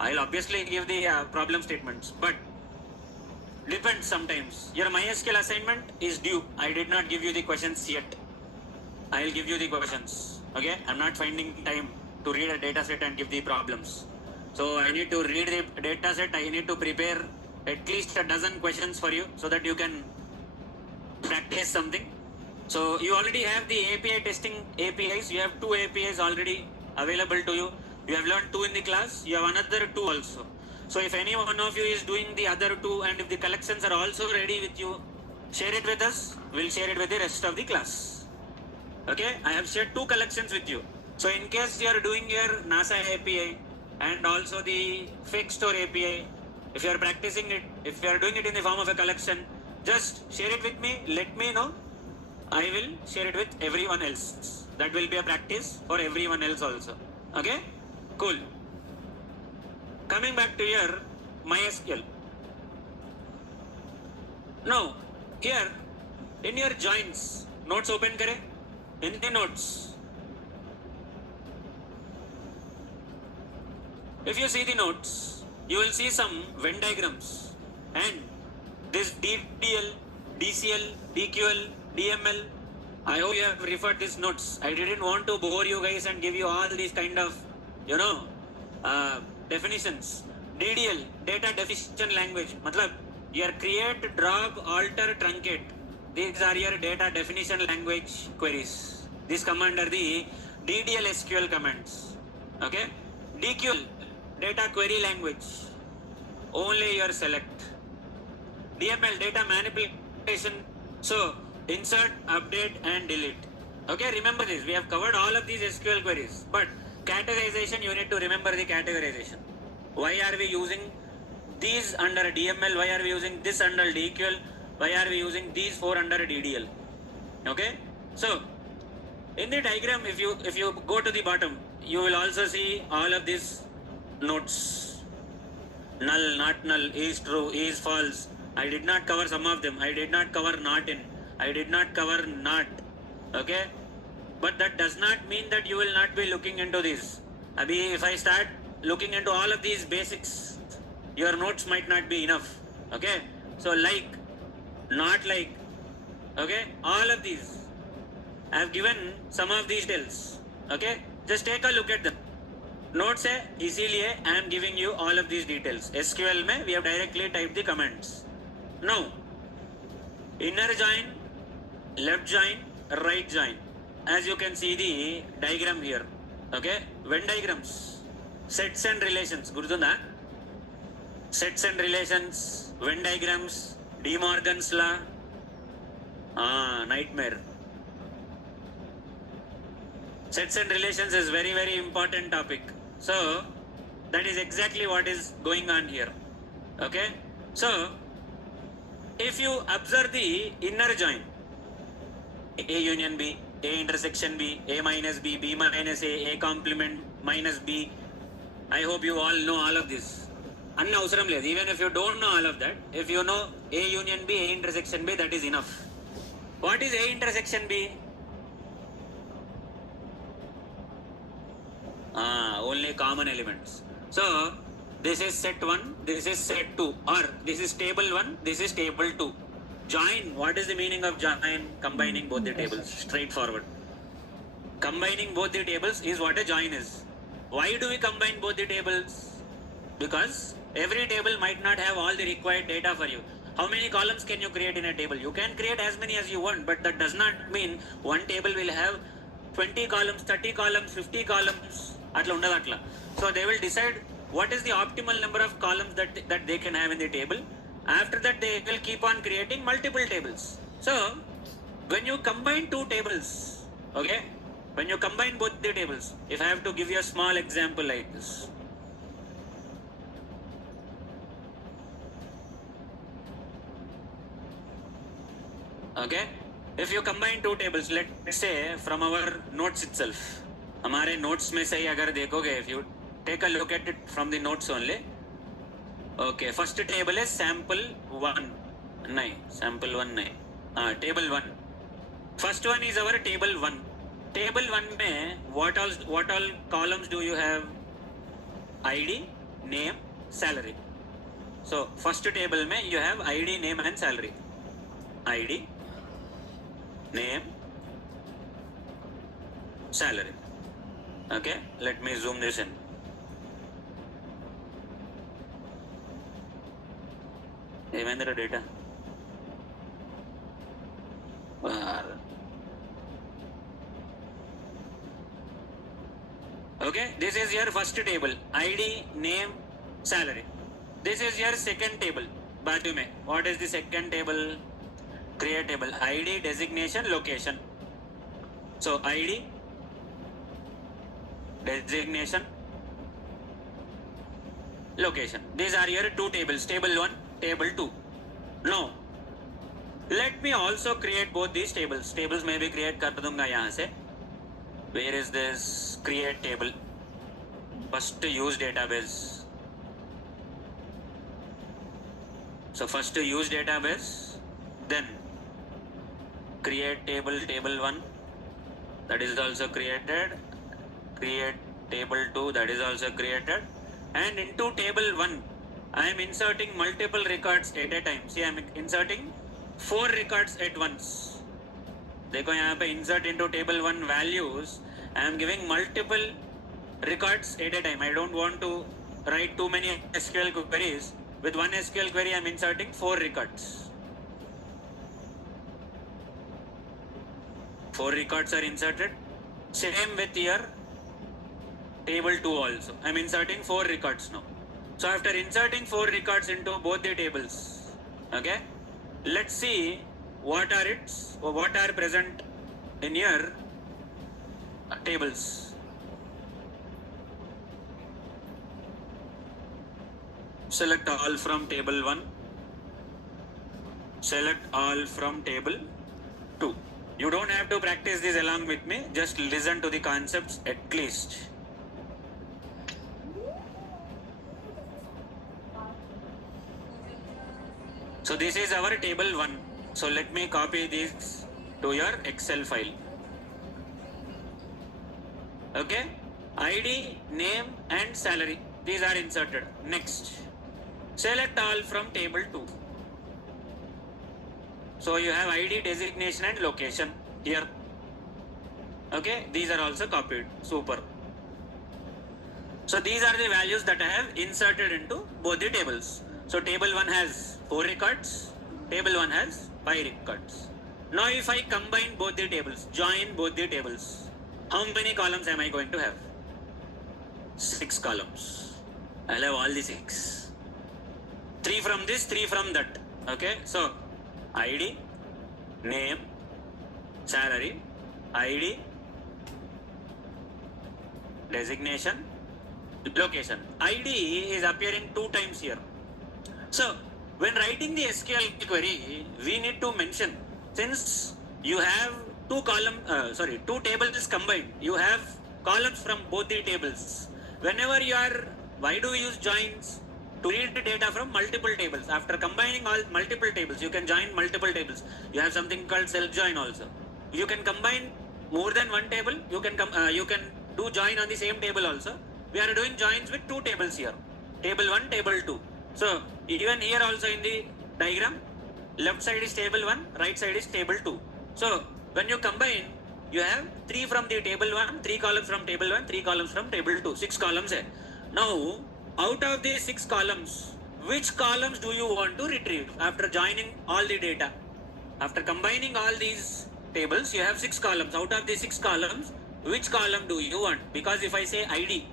I'll obviously give the problem statements, but depends sometimes. Your MySQL assignment is due. I did not give you the questions yet. I'll give you the questions. Okay, I'm not finding time to read a data set and give the problems. So I need to read the data set. I need to prepare at least a dozen questions for you so that you can practice something. So you already have the API testing APIs. You have 2 APIs already available to you. You have learned 2 in the class. You have another 2 also. So if any one of you is doing the other 2 and if the collections are also ready with you, share it with us. We'll share it with the rest of the class. Okay, I have shared 2 collections with you. So in case you are doing your NASA API and also the fake store API, if you are practicing it, if you are doing it in the form of a collection, just share it with me, let me know. I will share it with everyone else. That will be a practice for everyone else also. Okay, cool. Coming back to your MySQL. Now, here in your joins, notes open kare. In the notes, if you see the notes, you will see some Venn diagrams and this DDL, DCL, DQL, DML. I hope you have referred these notes. I didn't want to bore you guys and give you all these kind of, definitions. DDL, data definition language. Matlab, your create, drop, alter, truncate. These are your data definition language queries. These come under the DDL SQL commands. Okay? DQL, data query language. Only your select. DML, data manipulation. So, insert, update and delete. Okay, remember this. We have covered all of these SQL queries. But categorization, you need to remember the categorization. Why are we using these under DML? Why are we using this under DQL? Why are we using these 4 under DDL? Okay, so in the diagram, if you go to the bottom, you will also see all of these notes. Null, not null, is true, is false. I did not cover some of them. I did not cover not in. I did not cover not. Okay, but that does not mean that you will not be looking into this. Abhi, if I start looking into all of these basics, your notes might not be enough. Okay, so like, not like, okay, all of these I have given some of these details. Okay, just take a look at them. Notes है इसीलिए I am giving you all of these details. SQL में we have directly typed the commands. Now inner join, left join, right join. As you can see the diagram here. Okay, Venn diagrams, sets and relations. Gurtunda? Sets and relations, Venn diagrams, De Morgan's law. Nightmare. Sets and relations is very, very important topic. So that is exactly what is going on here. Okay, so if you observe the inner join, A union B, A intersection B, A minus B, B minus A complement minus B. I hope you all know all of this. Anna avsaram ledhu. Even if you don't know all of that, if you know A union B, A intersection B, that is enough. What is A intersection B? Only common elements. So this is set 1, this is set 2, or this is table 1, this is table 2. Join, what is the meaning of join? Combining both the tables, straightforward. Combining both the tables is what a join is. Why do we combine both the tables? Because every table might not have all the required data for you. How many columns can you create in a table? You can create as many as you want, but that does not mean one table will have 20 columns, 30 columns, 50 columns. So they will decide what is the optimal number of columns that they can have in the table. After that, they will keep on creating multiple tables. So when you combine 2 tables, okay, when you combine both the tables, if I have to give you a small example like this. Okay, if you combine 2 tables, let's say from our notes itself, हमारे notes में से ही अगर देखोगे, if you take a look at it from the notes only, okay, first table is sample 1, नहीं, sample 1 नहीं, table 1. First one is our table 1. Table 1 में what all columns do you have? ID, name, salary. So first table mein you have ID, name and salary. ID, name, salary. Okay, let me zoom this in. Devendra data. Okay, this is your first table, ID, name, salary. This is your second table. बाजू में, what is the second table? Create table, ID, designation, location. So ID, designation, location. These are your two tables, table 1, table 2. Now, let me also create both these tables. Tables मैं भी create कर दूंगा यहाँ से. Where is this create table? First use database. So first use database, then create table, table 1, that is also created. Create table 2, that is also created. And into table 1, I am inserting multiple records at a time. See, I am inserting 4 records at once. देखो यहाँ पे insert into table 1 values, I am giving multiple records at a time. I don't want to write too many SQL queries. With one SQL query, I am inserting 4 records. 4 records are inserted. Same with your table 2 also. I am inserting 4 records now. So after inserting 4 records into both the tables, okay, let's see what are present in your tables. Select all from table 1. Select all from table 2. You don't have to practice this along with me. Just listen to the concepts at least. So this is our table 1. So let me copy this to your Excel file. Okay, ID, name and salary, these are inserted. Next, select all from table 2. So you have ID, designation and location here. Okay, these are also copied. Super. So these are the values that I have inserted into both the tables. So table 1 has 4 records, table 1 has 5 records. Now if I combine both the tables, join both the tables, how many columns am I going to have? 6 columns. I'll have all the 6. 3 from this, 3 from that. Okay, so ID, name, salary, ID, designation, location. ID is appearing 2 times here. So when writing the SQL query, we need to mention, since you have 2 tables combined, you have columns from both the tables. Whenever you are, why do we use joins? To read the data from multiple tables. After combining all multiple tables, you can join multiple tables. You have something called self join also. You can combine more than one table. You can do join on the same table also. We are doing joins with 2 tables here. Table 1, table 2. So even here also in the diagram, left side is table 1, right side is table 2. So when you combine, you have 3 from the table 1, 3 columns from table 1, 3 columns from table 2. 6 columns hai. Now out of these 6 columns, which columns do you want to retrieve after joining all the data? After combining all these tables, you have 6 columns. Out of these 6 columns, which column do you want? Because if I say ID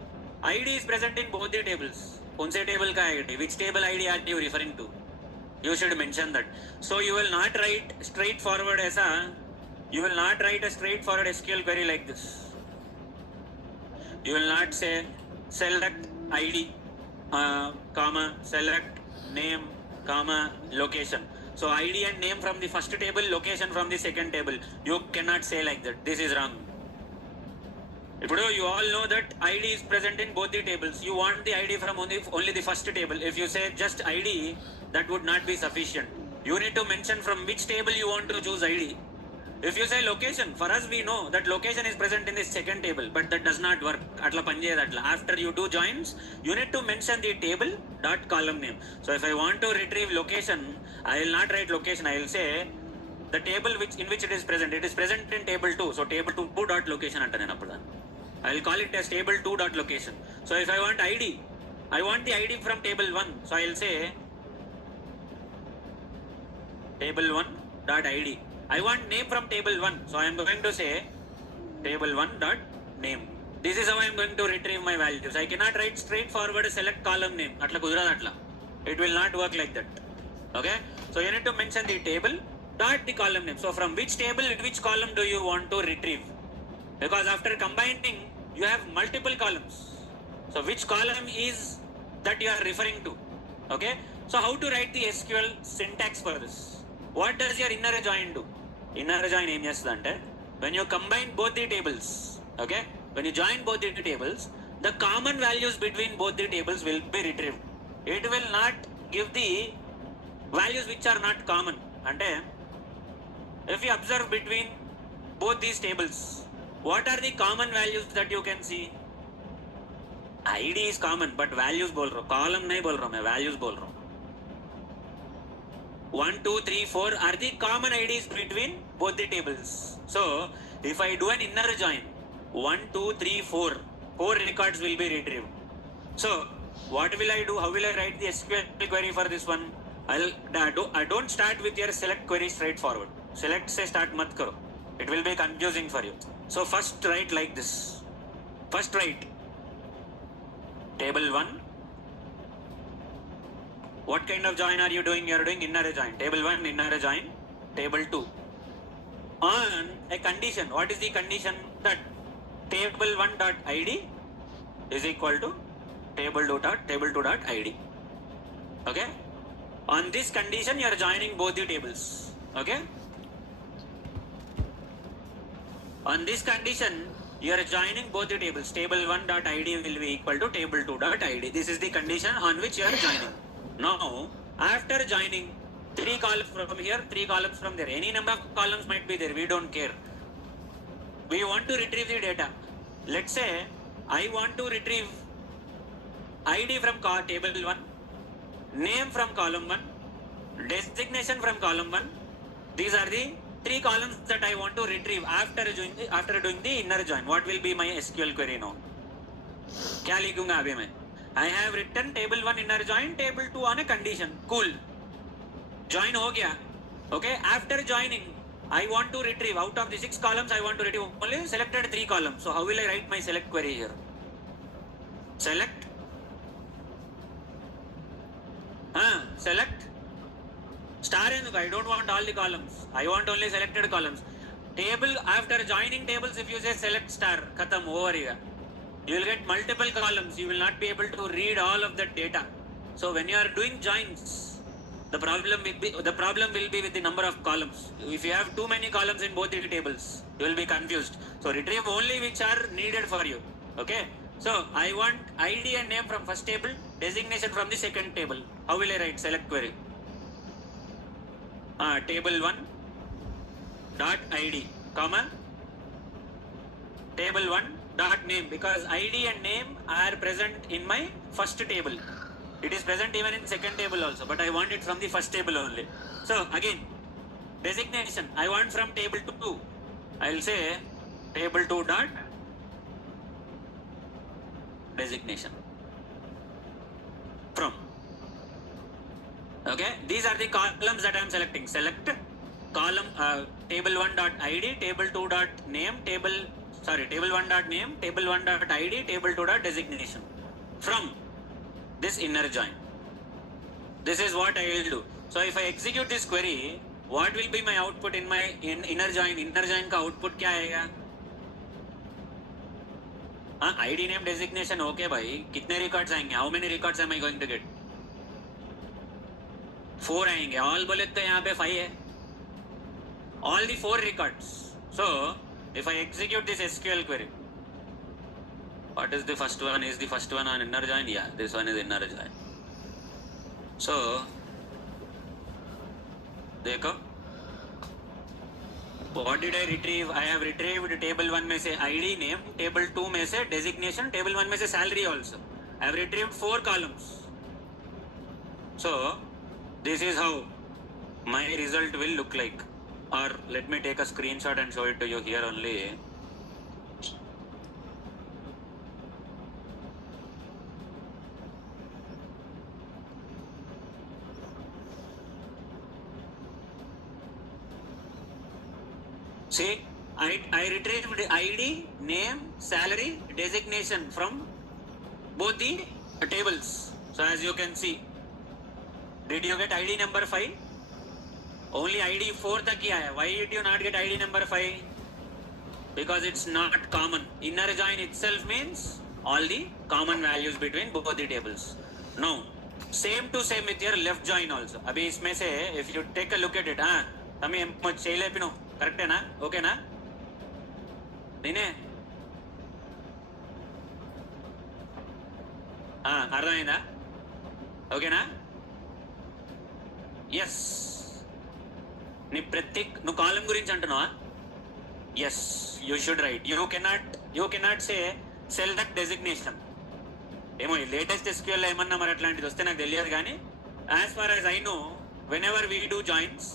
is present in both the tables. कौन से table का ID? Which table ID are you referring to? You should mention that. So you will not write straightforward ऐसा. You will not write a straightforward SQL query like this. You will not say select ID, comma, select name, comma, location. So ID and name from the first table, location from the second table. You cannot say like that. This is wrong. You all know that ID is present in both the tables. You want the ID from only the first table. If you say just ID, that would not be sufficient. You need to mention from which table you want to choose ID. If you say location, for us we know that location is present in the second table, but that does not work. Atla panjeyadu atla. After you do joins, you need to mention the table dot column name. So if I want to retrieve location, I will not write location. I will say the table in which it is present. It is present in table 2. So table 2 dot location anta nenu appudu. I will call it as table 2 dot location. So if I want ID, I want the ID from table 1. So I will say table 1 dot ID. I want name from table 1. So I am going to say table 1 dot name. This is how I am going to retrieve my values. I cannot write straightforward select column name. Atla kudiradu atla. It will not work like that. Okay. So you need to mention the table dot the column name. So from which table, which column do you want to retrieve? Because after combining, you have multiple columns. So which column is that you are referring to? Okay. So how to write the SQL syntax for this? What does your inner join do? Inner join ఏం చేస్తుందంటే when you combine both the tables, okay, when you join both the tables, the common values between both the tables will be retrieved. It will not give the values which are not common. అంటే if you observe between both these tables, what are the common values that you can see? ID is common, but values बोल रहा हूँ, column नहीं बोल रहा हूँ मैं, values बोल रहा हूँ. 1, 2, 3, 4 are the common IDs between both the tables. So if I do an inner join, 1, 2, 3, 4 records will be retrieved. So what will I do? How will I write the SQL query for this one? I don't start with your select query straightforward. Select se start mat karo. It will be confusing for you. So first write like this. First write table 1. What kind of join are you doing? You are doing inner join. Table 1 inner join. Table 2. On a condition. What is the condition? That table 1 dot ID is equal to table 2 dot ID. Okay. On this condition, you are joining both the tables. Okay. On this condition, you are joining both the tables. Table 1 dot ID will be equal to table 2 dot ID. This is the condition on which you are joining. Now, after joining 3 columns from here, 3 columns from there, any number of columns might be there, we don't care. We want to retrieve the data. Let's say I want to retrieve ID from table 1, name from column 1, designation from column 1. These are the 3 columns that I want to retrieve after doing the inner join. What will be my SQL query now? क्या लिखूंगा अभी मैं? I have written table 1 inner join, table 2 on a condition. Cool. Join हो गया. Okay. After joining, I want to retrieve out of the 6 columns. I want to retrieve only selected 3 columns. So how will I write my select query here? Select. Select. Star ఎందుకు? I don't want all the columns. I want only selected columns. Table after joining tables, if you say select star, khatam over here. You will get multiple columns. You will not be able to read all of that data. So when you are doing joins, the problem will be with the number of columns. If you have too many columns in both the tables, you will be confused. So retrieve only which are needed for you. Okay. So I want ID and name from first table, designation from the second table. How will I write select query? Table 1 dot ID, comma table 1 dot name, because ID and name are present in my first table. It is present even in second table also, but I want it from the first table only. So again, designation I want from table 2. I will say table 2 dot designation from. Okay, these are the columns that I am selecting. Select column table 1 dot ID, table 2 dot name, table 1 dot name, table 1 dot ID, table 2 dot designation from this inner join. This is what I will do. So if I execute this query, what will be my output in my inner join? Inner join का output क्या आएगा? ID name designation okay भाई. कितने records आएंगे? How many records am I going to get? 4 आएंगे. All बोले तो यहाँ पे 5 है. All the 4 records. So if I execute this SQL query, what is the first one? Is the first one on inner join? Yeah, this one is inner join. So देखो What did I retrieve? I have retrieved table 1 में से ID name, table 2 में से designation, table 1 में से salary also. I have retrieved 4 columns. So this is how my result will look like. Or let me take a screenshot and show it to you here only. See, I retrieved ID, name, salary, designation from both the tables. So as you can see, did you get ID number 5? Only ID 4 तक ही आया. Why did you not get ID number 5? Because it's not common. Inner join itself means all the common values between both the tables. Now, same to same with your left join also. अभी इसमें से if you take a look at it, हाँ, तमी M चेले पिनो, correct है ना? Okay ना? नहीं అర్థమైందా? ఓకేనా? ఎస్. నీ నువ్వు కాలం గురించి అంటున్నావా? Yes, you should write. You cannot say select designation. ఏమో లేటెస్ట్ SQL లో ఏమన్నా మరి అట్లాంటిది వస్తే నాకు తెలియదు కానీ as far as I know, whenever we do joins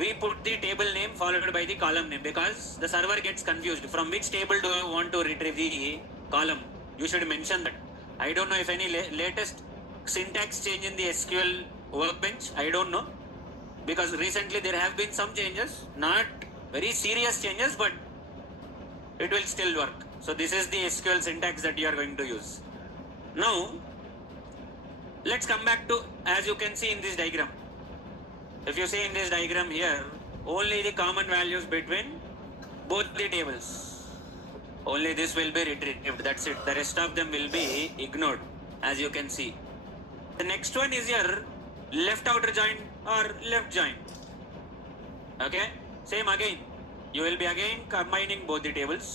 we put the table name followed by the column name because the server gets confused from which table do you want to retrieve the column. You should mention that. I don't know if any latest syntax change in the SQL workbench. I don't know because recently there have been some changes, not very serious changes, but it will still work. So this is the SQL syntax that you are going to use. Now let's come back to, as you can see in this diagram. If you see in this diagram here, only the common values between both the tables, only this will be retrieved. That's it. The rest of them will be ignored, as you can see. The next one is your left outer join or left join. Okay, same again. You will be again combining both the tables.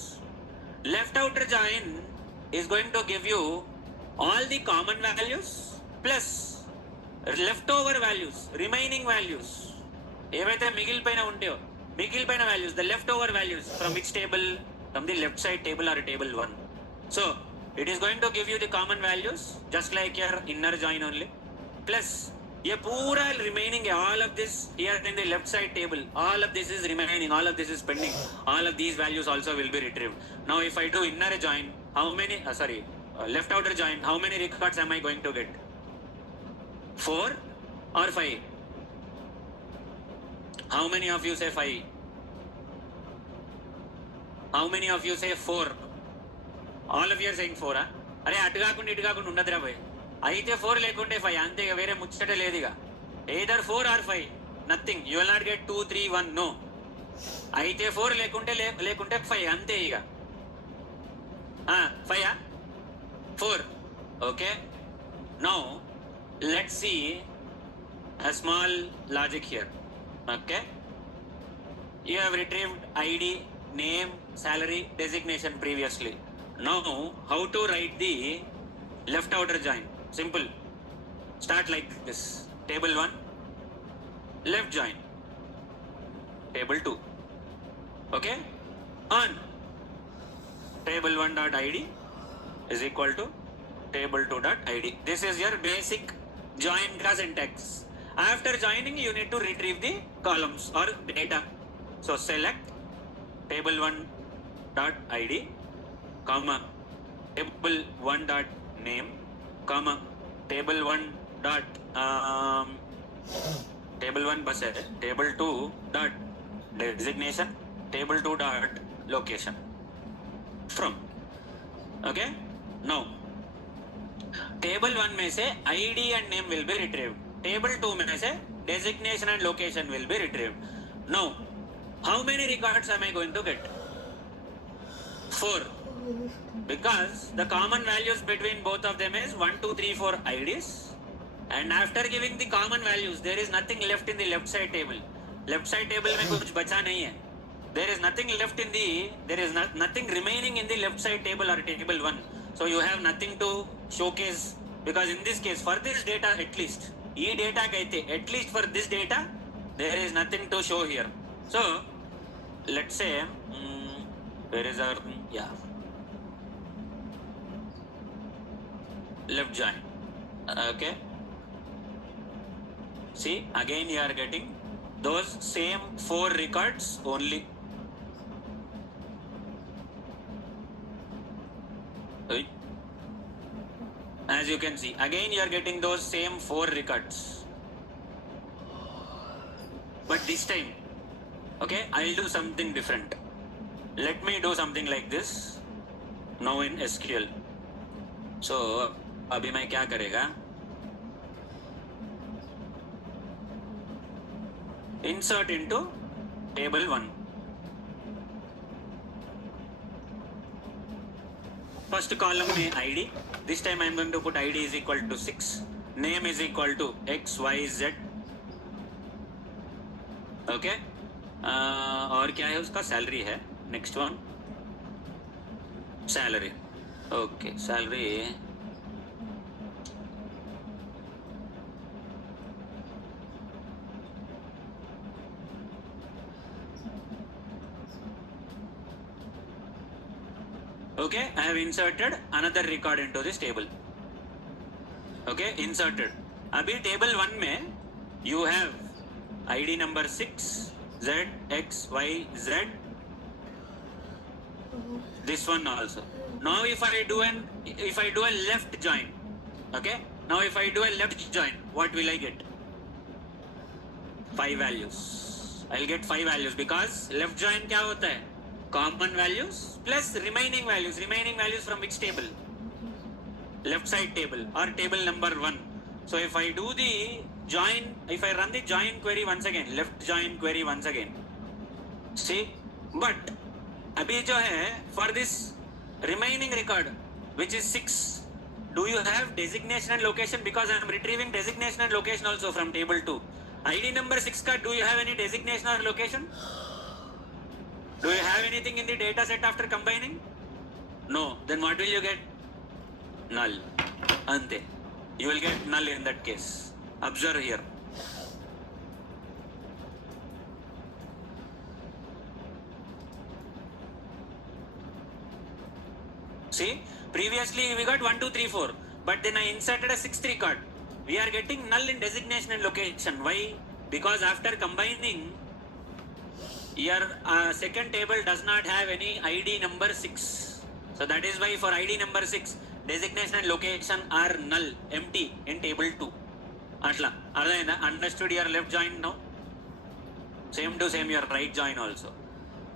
Left outer join is going to give you all the common values plus leftover values, remaining values, ఏవైతే మిగిలిపోయిన ఉంటాయో మిగిలిపోయిన values, the leftover values from which table, from the left side table or table 1. So it is going to give you the common values just like your inner join only, plus ये पूरा remaining, all of this here in the left side table, all of this is remaining, all of this is pending, all of these values also will be retrieved. Now if I do inner join, how many left outer join, how many records am I going to get? 4 or 5? How many of you say 5? How many of you say 4? All of you are saying 4. అరే అటు కాకుండా ఇటు కాకుండా ఉండదురా భయ్. అయితే 4 లేకుంటే 5 అంతే, వేరే ముచ్చట లేదు ఇక. either 4 or 5, nothing. You will not get 2, 3, 1, no. అయితే 4 లేకుంటే 5 అంతే ఇక. 5 4. Okay, now let's see a small logic here. Okay, you have retrieved ID, name, salary, designation previously. Now how to write the left outer join? Simple. Start like this. Table 1 left join, table 2. Okay, on table 1 dot id is equal to table 2 dot id. This is your basic join ka syntax. After joining, you need to retrieve the columns or data. So select table 1 dot id, comma table 1 dot name, comma table 1 dot table 1 bus hai, table 2 dot designation, table 2 dot location from. Okay, now table 1 में से ID and name will be retrieved. Table 2 में से designation and location will be retrieved. Now, how many records am I going to get? 4. Because the common values between both of them is 1, 2, 3, 4 IDs. And after giving the common values, there is nothing left in the left side table. Left side table में कुछ बचा नहीं है. There is nothing left in the, there is nothing remaining in the left side table or table 1. So you have nothing to showcase, because in this case, for this data at least, ఈ డేటాకి అయితే at least for this data, there is nothing to show here. So let's say where is our left join. Okay, see again you are getting those same 4 records only. As you can see, again you are getting those same 4 records, but this time, okay, I'll do something different. Let me do something like this now in SQL. So अभी मैं क्या करेगा, insert into table 1. First column में ID. This time I am going to put ID is equal to 6. Name is equal to XYZ. Okay. और क्या है उसका, salary है. Next one, salary. Okay, salary. Okay, I have inserted another record into this table. Okay, inserted. अभी table 1 में you have ID number 6 Z X Y Z. This one also. Now if I do a left join, okay, now if I do a left join, what will I get? 5 values. I'll get 5 values because left join क्या होता है, common values plus remaining values from which table? Left side table or table number 1. So if I do the join, if I run the join query once again, left join query once again, see, but अभी जो है for this remaining record which is 6, do you have designation and location? Because I am retrieving designation and location also from table 2. ID number 6 का do you have any designation or location? Do you have anything in the data set after combining? No. Then what will you get? Null. Ante. You will get null in that case. Observe here. See, previously we got 1, 2, 3, 4, but then I inserted a 6th record. We are getting null in designation and location. Why? Because after combining, your second table does not have any ID number 6. So that is why for ID number 6, designation and location are null, empty in table 2. Atla. Understood your left join now? Same to same your right join also.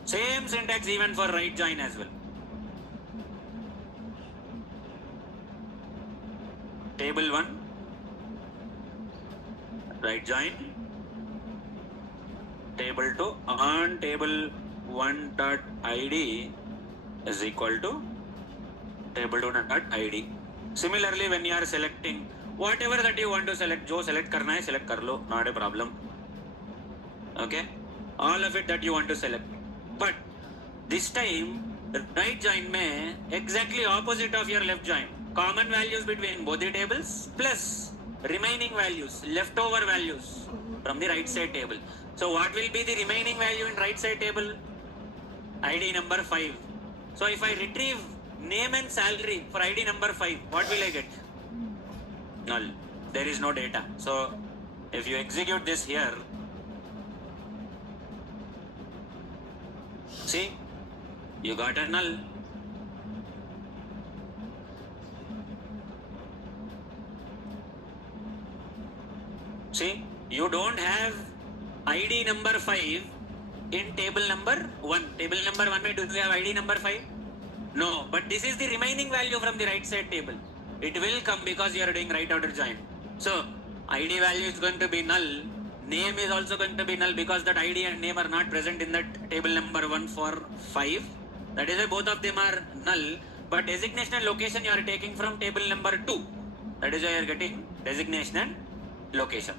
Same syntax even for right join as well. Table 1, right join. Table 2 on table 1 dot ID is equal to table 2 dot ID. Similarly, when you are selecting whatever that you want to select, जो select करना है select कर लो, not a problem. Okay, all of it that you want to select. But this time right join में exactly opposite of your left join. Common values between both the tables plus remaining values, leftover values from the right side table. So what will be the remaining value in right side table? ID number 5. So if I retrieve name and salary for ID number 5, what will I get? Null. There is no data. So if you execute this here, see, you got a null. See, you don't have ID number 5 in table number 1. Table number 1 में do you have ID number 5? No, but this is the remaining value from the right side table. It will come because you are doing right order join. So ID value is going to be null. Name is also going to be null because that ID and name are not present in that table number 1 for 5. That is why both of them are null. But designation and location you are taking from table number 2. That is why you are getting designation and location.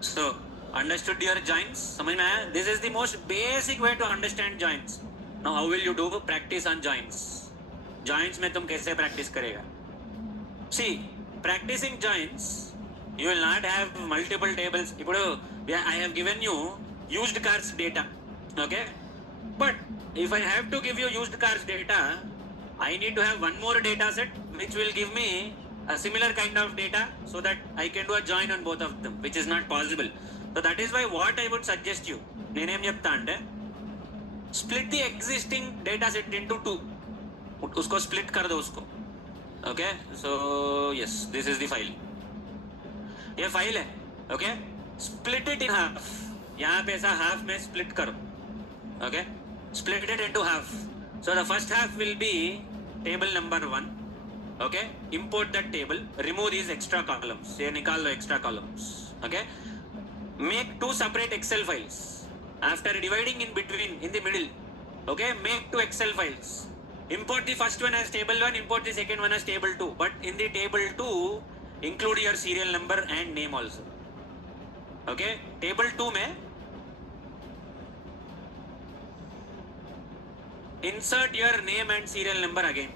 So understood your joins? समझ में आया? This is the most basic way to understand joins. Now how will you do practice on joins? Joins में तुम कैसे practice करेगा? See, practicing joins, you will not have multiple tables. ఇప్పుడు I have given you used cars data. Okay? But if I have to give you used cars data, I need to have one more data set which will give me a similar kind of data so that I can do a join on both of them, which is not possible. So that is why what I would suggest you, నేనేం చెప్తా అంటే split the existing data set into two. उसको split कर दो उसको. Okay, so yes, this is the file. ये file है. Okay, split it in half. यहाँ पे ऐसा half में split करो. Okay, split it into half. So the first half will be table number 1. Okay, import that table, remove these extra columns. ये निकाल लो extra columns. Okay, make two separate Excel files. After dividing in between, in the middle, okay, make two Excel files. Import the first one as table 1, import the second one as table 2. But in the table 2, include your serial number and name also. Okay, table 2 में insert your name and serial number again.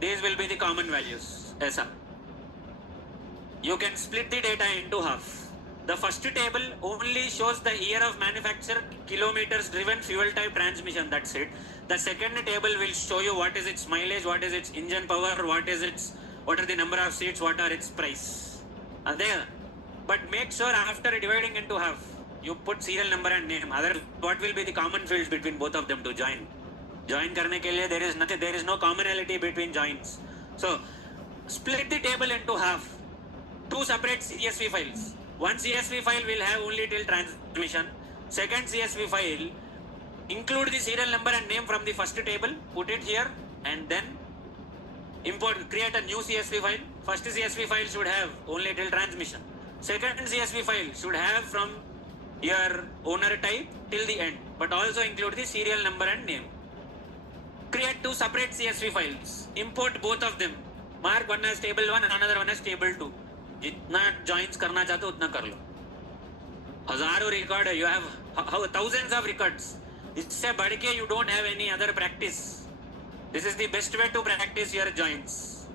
These will be the common values. ऐसा. You can split the data into half. The first table only shows the year of manufacture, kilometers driven, fuel type, transmission. That's it. The second table will show you what is its mileage, what is its engine power, what are the number of seats, what are its price. There. But make sure after dividing into half, you put serial number and name. Other, what will be the common fields between both of them to join? Join करने के लिए there is nothing, there is no commonality between joins. So split the table into half. Two separate CSV files. One CSV file will have only till transmission. Second CSV file include the serial number and name from the first table, put it here, and then import, create a new CSV file. First CSV file should have only till transmission. Second CSV file should have from your owner type till the end, but also include the serial number and name. Create two separate CSV files. Import both of them. Mark one as table 1 and another one as table 2. जितना joins करना चाहते हो उतना कर लो. हजारों record है. You have thousands of records. इससे बढ़ के you don't have any other practice. This is the best way to practice your joins.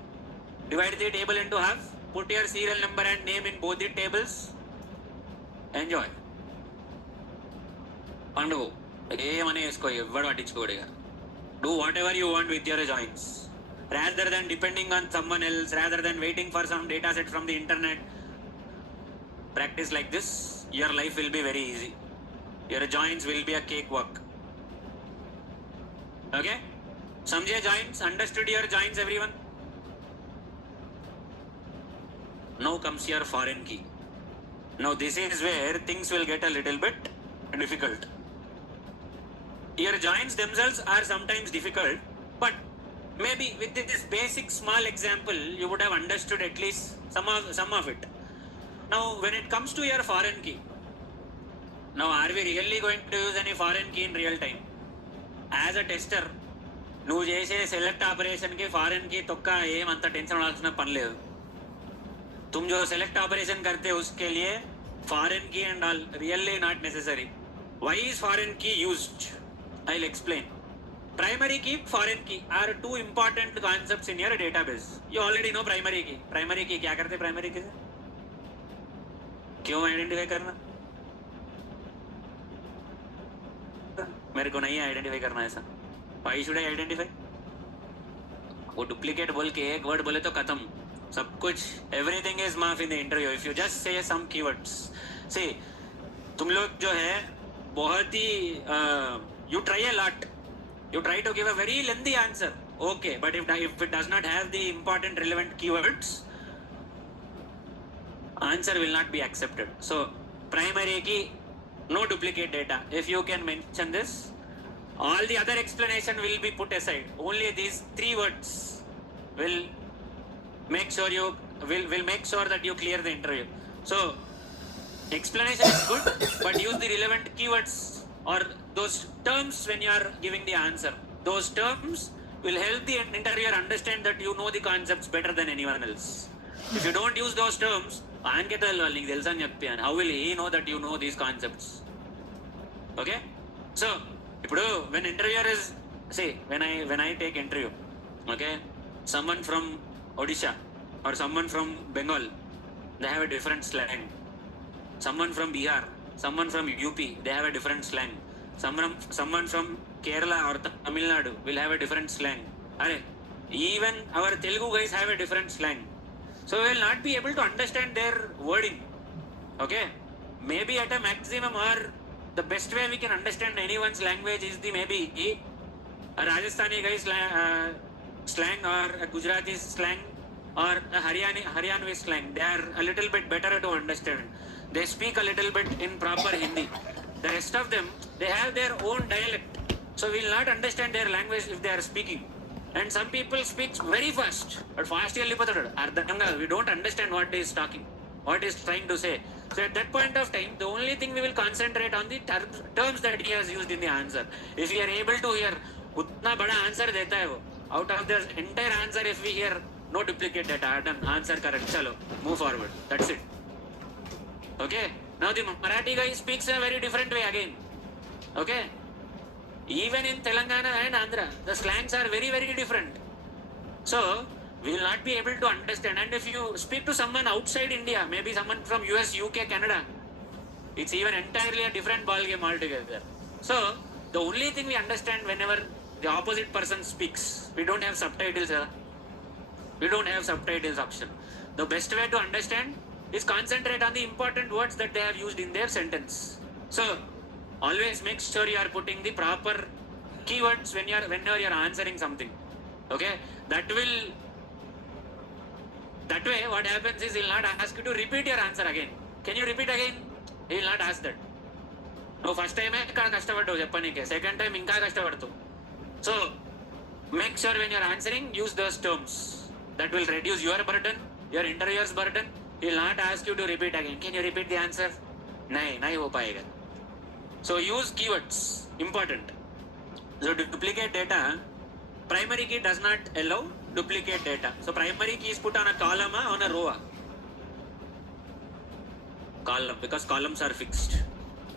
Divide the table into half. Put your serial number and name in both the tables. Enjoy. పండుగ ఏమని వేసుకో, ఎవడు పట్టించుకోడు. Do whatever you want with your joins. Rather than depending on someone else, rather than waiting for some data set from the internet, practice like this, your life will be very easy. Your joins will be a cakewalk. Okay? समझे joins? Understood your joins, everyone? Now comes your foreign key. Now this is where things will get a little bit difficult. Your joins themselves are sometimes difficult, but maybe with this basic small example, you would have understood at least some of it. Now, when it comes to your foreign key, now are we really going to use any foreign key in real time? As a tester, నువ్వు చేసే select ఆపరేషన్కి foreign की तोक्का ఏమంత tension होना పని లేదు. तुम जो सेलेक्ट ऑपरेशन करते हो उसके लिए foreign key and all really not necessary. Why is foreign key used? I'll explain. Primary key, foreign key are two important concepts in your database. You already know primary key. Primary key क्या करते हैं primary key से? क्यों identify करना? मेरे को नहीं identify करना ऐसा. Why should I identify? वो डुप्लीकेट बोल के एक वर्ड बोले तो खत्म सब कुछ. एवरीथिंग इज माफ in the interview if you just say some keywords. से तुम लोग जो है बहुत ही you try a lot. You try to give a very lengthy answer, okay, but if it does not have the important relevant keywords, answer will not be accepted. So primary key, no duplicate data. If you can mention this, all the other explanation will be put aside. Only these three words will make sure you will make sure that you clear the interview. So explanation is good, but use the relevant keywords or those terms when you are giving the answer. Those terms will help the interviewer understand that you know the concepts better than anyone else. If you don't use those terms, how will he know that you know these concepts? Okay? So, when interviewer is, say, when I take interview, okay, someone from Odisha or someone from Bengal, they have a different slang. Someone from Bihar, someone from UP, they have a different slang. someone from Kerala or Tamil Nadu will have a different slang. Even our Telugu guys have a different slang. So we will not be able to understand their wording. Okay? Maybe at a maximum, or the best way we can understand anyone's language is the maybe a Rajasthani guy's slang or a Gujarati slang or a Haryanvi slang. They are a little bit better to understand. They speak a little bit in proper Hindi. The rest of them, they have their own dialect. So we will not understand their language if they are speaking. And some people speak very fast. But fast we don't understand what he is talking, what he is trying to say. So at that point of time, the only thing we will concentrate on the terms that he has used in the answer. If we are able to hear utna bada answer deta hai wo, out of the entire answer, if we hear no duplicate data, done, answer correct, chalo, move forward. That's it. Okay? Now the Marathi guy speaks a very different way again. Okay? Even in Telangana and Andhra, the slangs are very, very different. So, we will not be able to understand. And if you speak to someone outside India, maybe someone from US, UK, Canada, it's even entirely a different ballgame altogether. So, the only thing we understand whenever the opposite person speaks, we don't have subtitles. We don't have subtitles option. The best way to understand is concentrate on the important words that they have used in their sentence. So, always make sure you are putting the proper keywords whenever you are answering something. Okay? That way what happens is he will not ask you to repeat your answer again. Can you repeat again? He will not ask that. No, first time kashtapaddu cheppanike, second time inka kashtapadtu. So make sure when you are answering, use those terms. That will reduce your burden, your interviewer's burden. He will not ask you to repeat again. Can you repeat the answer? Nahi ho payega. So use keywords, important. So duplicate data, primary key does not allow duplicate data. So primary key is put on a column or on a row. Column, because columns are fixed.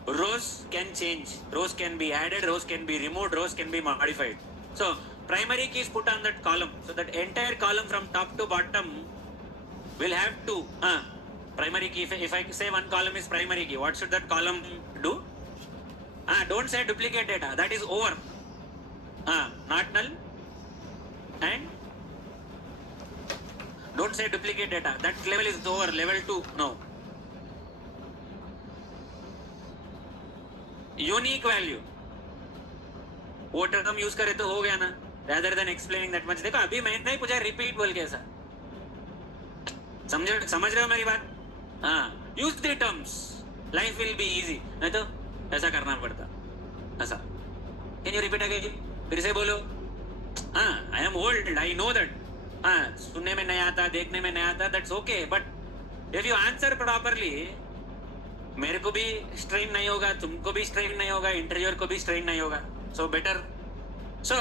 Rows can change. Rows can be added, rows can be removed, rows can be modified. So primary key is put on that column. So that entire column from top to bottom will have to primary key. If I say one column is primary key, what should that column do? Don't say duplicate data. That is over. Not null. And don't say duplicate data. That level is over. Level 2. No. Unique value. वो term use करे तो हो गया ना. Rather than explaining that much. देखो अभी मैंने नहीं पूछा repeat बोल के ऐसा. समझ रहे हो मेरी बात? Use the terms. Life will be easy. नहीं तो ऐसा करना पड़ता. ऐसा. Can you repeat again? फिर से बोलो. I am old. I know that. सुनने में नहीं आता, देखने में नहीं आता. That's okay. But if you answer properly, मेरे को भी strain नहीं होगा, तुमको भी strain नहीं होगा, interviewer को भी strain नहीं होगा. So better. So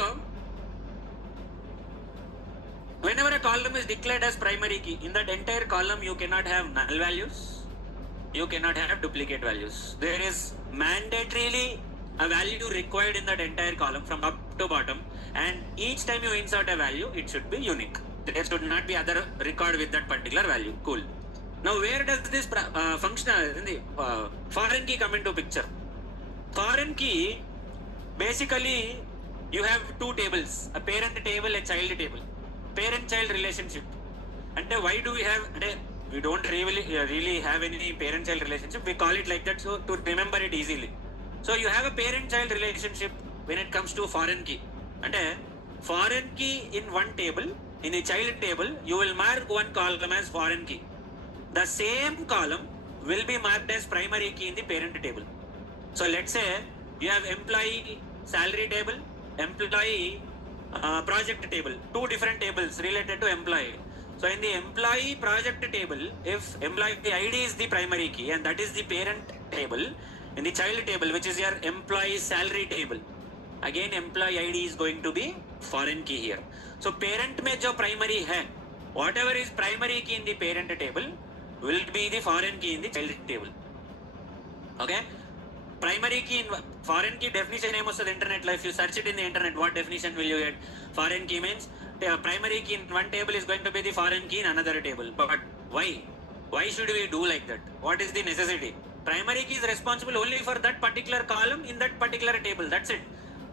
whenever a column is declared as primary key, in that entire column you cannot have null values. You cannot have duplicate values. There is mandatorily a value required in that entire column from up to bottom, and each time you insert a value, it should be unique. There should not be other record with that particular value. Cool. Now where does this foreign key come into picture? Foreign key, basically you have two tables, a parent table, a child table. Parent-child relationship. And why do we have, we don't really have any parent-child relationship. We call it like that so to remember it easily. So you have a parent-child relationship when it comes to foreign key. And foreign key in one table, in the child table, you will mark one column as foreign key. The same column will be marked as primary key in the parent table. So let's say you have employee salary table, employee project table, two different tables related to employee. So in the employee project table, if employee ID is the primary key and that is the parent table, in the child table, which is your employee salary table, again employee ID is going to be foreign key here. So parent mein jo primary hai, whatever is primary key in the parent table will be the foreign key in the child table. Okay? Primary key in foreign key definition name of the internet. If you search it in the internet, what definition will you get? Foreign key means primary key in one table is going to be the foreign key in another table. But why? Why should we do like that? What is the necessity? Primary key is responsible only for that particular column in that particular table. That's it.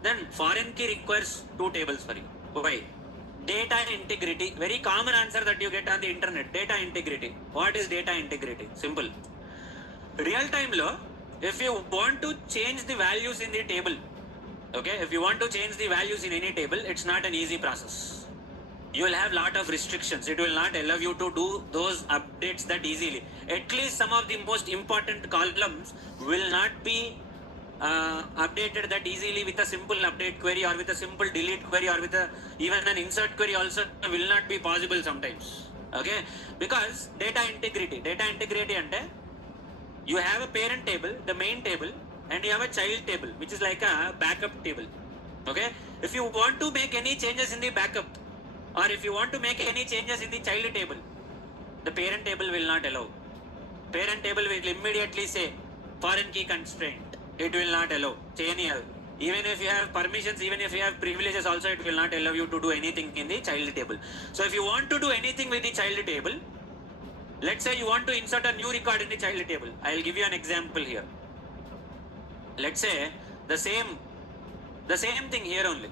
Then foreign key requires two tables for you. Why? Data integrity. Very common answer that you get on the internet. Data integrity. What is data integrity? Simple. Real time law, if you want to change the values in the table, okay, if you want to change the values in any table, it's not an easy process. You will have lot of restrictions. It will not allow you to do those updates that easily. At least some of the most important columns will not be updated that easily with a simple update query or with a simple delete query or with even an insert query also will not be possible sometimes. Okay, because data integrity ante you have a parent table, the main table, and you have a child table, which is like a backup table. Okay, if you want to make any changes in the backup, or if you want to make any changes in the child table, the parent table will not allow. Parent table will immediately say foreign key constraint. It will not allow. Even if you have permissions, even if you have privileges also, it will not allow you to do anything in the child table. So if you want to do anything with the child table, let's say you want to insert a new record in the child table. I will give you an example here. Let's say the same thing here only.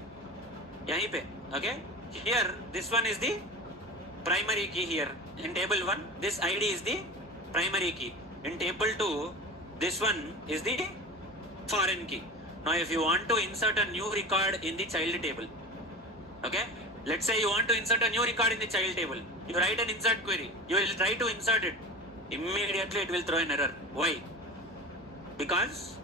Yahi pe, okay? Here, this one is the primary key here. In table 1, this ID is the primary key. In table 2, this one is the foreign key. Now, if you want to insert a new record in the child table, okay? Let's say you want to insert a new record in the child table. You write an insert query. You will try to insert it. Immediately it will throw an error. Why? Because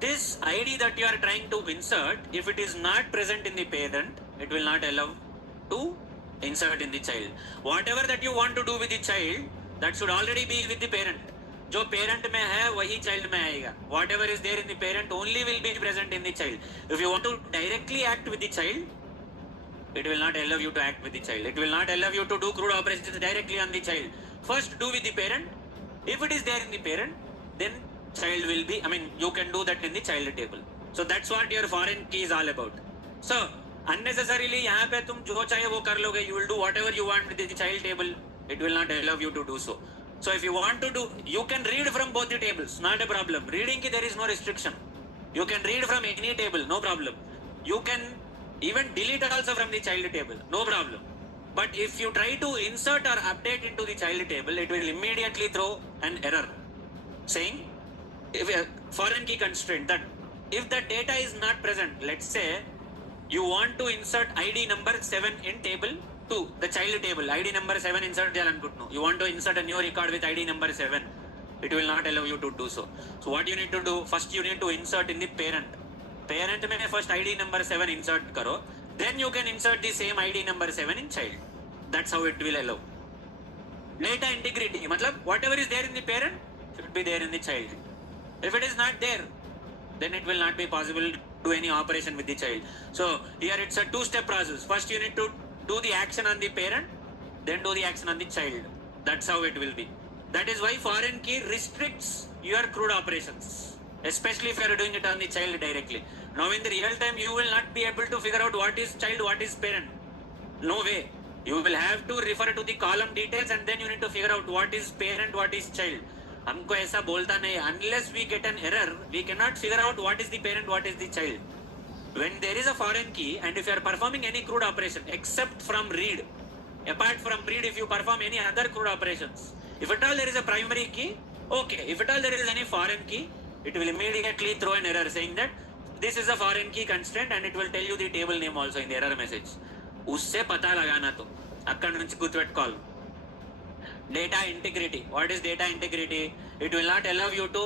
this ID that you are trying to insert, if it is not present in the parent, it will not allow to insert in the child. Whatever that you want to do with the child, that should already be with the parent. जो parent में है वही child में आएगा. Whatever is there in the parent only will be present in the child. If you want to directly act with the child, it will not allow you to act with the child. It will not allow you to do CRUD operations directly on the child. First do with the parent. If it is there in the parent, then child will be, you can do that in the child table. So that's what your foreign key is all about. So unnecessarily यहाँ पे तुम जो चाहे वो कर लोगे. You will do whatever you want with the child table. It will not allow you to do so. So if you want to do, you can read from both the tables. Not a problem. Reading ki there is no restriction. You can read from any table. No problem. You can even delete also from the child table. No problem. But if you try to insert or update into the child table, it will immediately throw an error saying if a foreign key constraint that if the data is not present, let's say you want to insert ID number 7 in table 2, the child table, ID number 7 insert cheyalanuntunnavu. You want to insert a new record with ID number 7. It will not allow you to do so. So what you need to do, first you need to insert in the parent. Parent में first ID number 7 insert करो, then you can insert the same ID number 7 in child. That's how it will allow. Data integrity, मतलब whatever is there in the parent should be there in the child. If it is not there, then it will not be possible to do any operation with the child. So here it's a two-step process. First you need to do the action on the parent, then do the action on the child. That's how it will be. That is why foreign key restricts your CRUD operations, especially if you are doing it on the child directly. Now in the real time, you will not be able to figure out what is child, what is parent. No way. You will have to refer to the column details and then you need to figure out what is parent, what is child. हमको ऐसा बोलता नहीं. Unless we get an error, we cannot figure out what is the parent, what is the child. When there is a foreign key and if you are performing any CRUD operation except from read, apart from read, if you perform any other CRUD operations, if at all there is a primary key, okay. If at all there is any foreign key, it will immediately throw an error saying that this is a foreign key constraint and it will tell you the table name also in the error message. उससे पता लगाना तो अక్కడ నుంచి గుర్తుపెట్టుకోవాలి. Data integrity. What is data integrity? It will not allow you to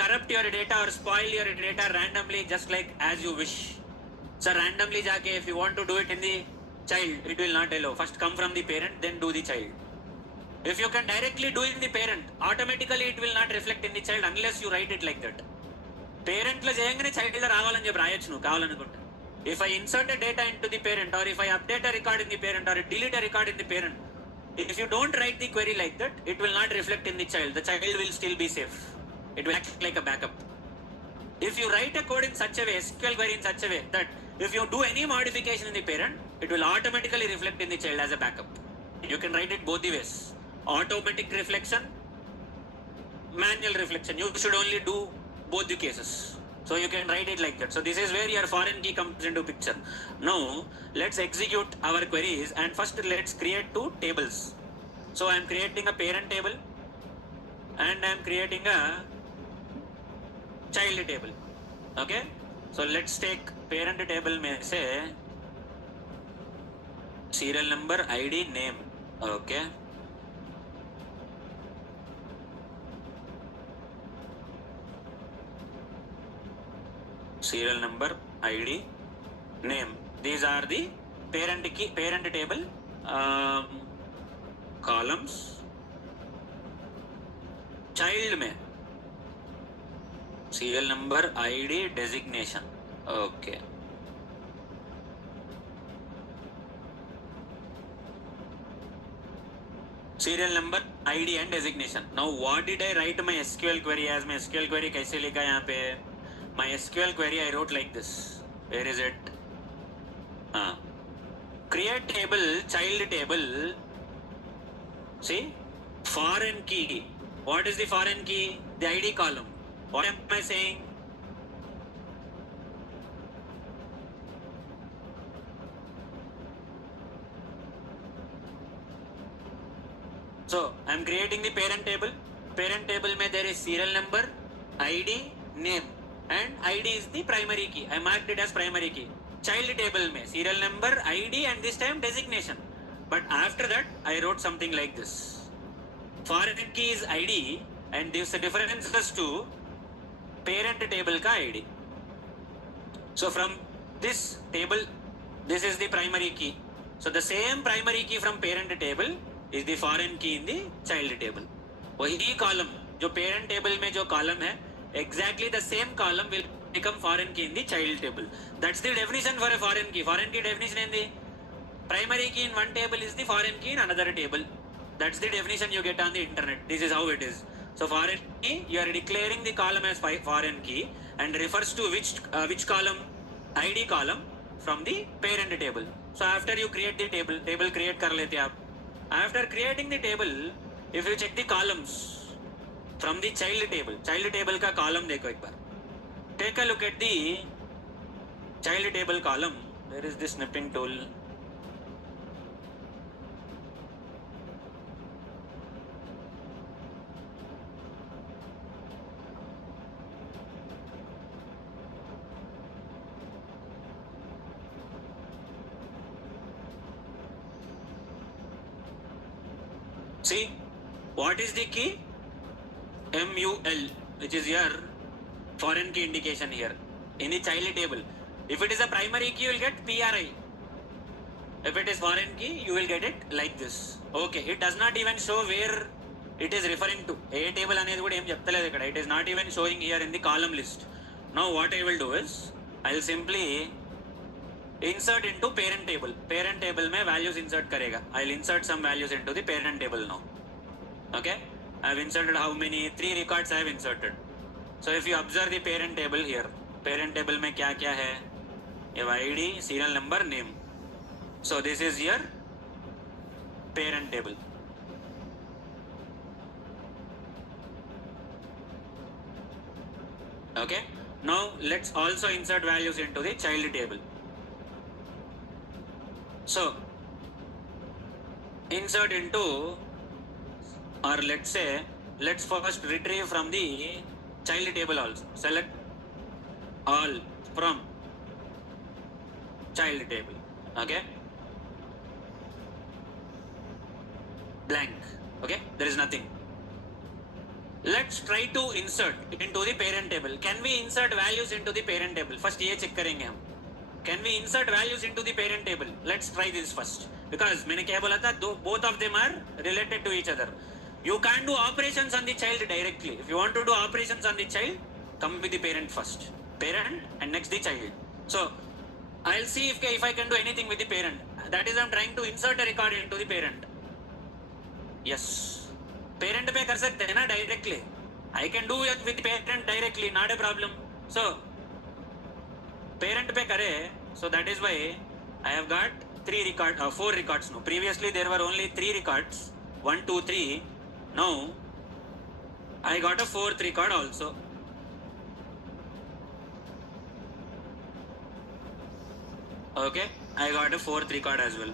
corrupt your data or spoil your data randomly just like as you wish. So randomly जाके if you want to do it in the child, it will not allow. First come from the parent, then do the child. If you can directly do it in the parent, automatically it will not reflect in the child unless you write it like that. Parent లో చేయగానే child లో రావాలని చెప్పి రాయొచ్చు నువ్వు కావాలనుకుంటే. If I insert a data into the parent or if I update a record in the parent or delete a record in the parent, if you don't write the query like that, it will not reflect in the child. The child will still be safe. It will act like a backup. If you write a code in such a way, SQL query in such a way that if you do any modification in the parent, it will automatically reflect in the child as a backup. You can write it both the ways. Automatic reflection manual reflection. You should only do both the cases. So you can write it like that. So this is where your foreign key comes into picture. Now let's execute our queries, and first let's create two tables. So I am creating a parent table and I am creating a child table. Okay, so let's take parent table में से serial number, ID, name. Okay, serial number, ID, name. These are the parent key, parent table columns. Child में serial number, ID, designation. Okay, serial number, ID and designation. Now what did I write my SQL query as? मैं SQL query कैसे लिखा यहाँ पे? My SQL query I wrote like this. Where is it? Create table, child table. See, foreign key. What is the foreign key? The ID column. What am I saying? So I am creating the parent table. Parent table में there is serial number, ID, name, and ID is the primary key. I marked it as primary key. Child table में serial number, ID, and this time designation. But after that I wrote something like this. Foreign key is ID, and this differences to parent table का ID. So from this table, this is the primary key. So the same primary key from parent table is the foreign key in the child table. वही column जो parent table में जो column है, exactly the same column will become foreign key in the child table. That's the definition for a foreign key. Foreign key definition in the primary key in one table is the foreign key in another table. That's the definition you get on the internet. This is how it is. So foreign key, you are declaring the column as foreign key and refers to which column? ID column from the parent table. So after you create the table create कर लेते आप. After creating the table, if you check the columns from the child table का column देखो एक बार. Take a look at the child table column. Where is the snipping tool? See, what is the key? MUL, which is your foreign key indication here in the child table. If it is a primary key, you will get PRI. If it is foreign key, you will get it like this. Okay, it does not even show where it is referring to. A table అనేది కూడా ఏం చెప్తలేదు ఇక్కడ. It is not even showing here in the column list. Now what I will do is, I will simply insert into parent table. Parent table में values insert करेगा. I will insert some values into the parent table now. Okay, I have inserted how many? 3 records I have inserted. So if you observe the parent table here, parent table में क्या क्या है? You have ID, serial number, name. So this is your parent table. Okay, now let's also insert values into the child table. So insert into, or let's say, let's first retrieve from the child table also. Select all from child table. Okay, blank. Okay, there is nothing. Let's try to insert into the parent table. Can we insert values into the parent table? First ये check करेंगे हम. Can we insert values into the parent table? Let's try this first. Because मैंने क्या बोला था, both of them are related to each other. You can't do operations on the child directly. If you want to do operations on the child, come with the parent first. Parent and next the child. So I'll see if I can do anything with the parent. That is, I'm trying to insert a record into the parent. Yes. Parent पे कर सकते हैं ना directly. I can do it with parent directly, not a problem. So parent पे करे. So that is why I have got 4 records now. Previously there were only 3 records. 1, 2, 3. Now I got a fourth record also. Okay, I got a fourth record as well.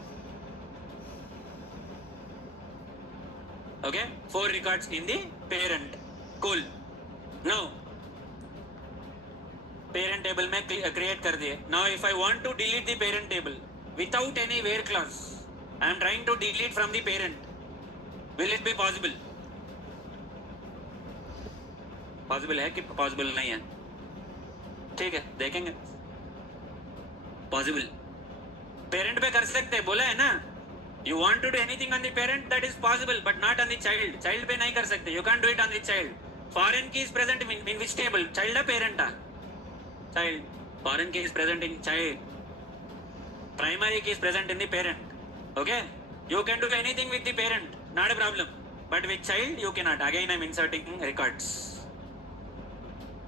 Okay, 4 records in the parent. Cool. Now parent table में create कर दिए. Now if I want to delete the parent table without any where clause, I am trying to delete from the parent. Will it be possible? Possible है कि possible नहीं है? ठीक है, देखेंगे. Possible. Parent पे कर सकते हैं, बोला है ना? You want to do anything on the parent, that is possible, but not on the child. Child पे नहीं कर सकते. You can't do it on the child. Foreign key is present in which table? Child or parent? Child. Foreign key is present in child. Primary key is present in the parent. Okay? You can do anything with the parent, not a problem. But with child, you cannot. Again, I'm inserting records.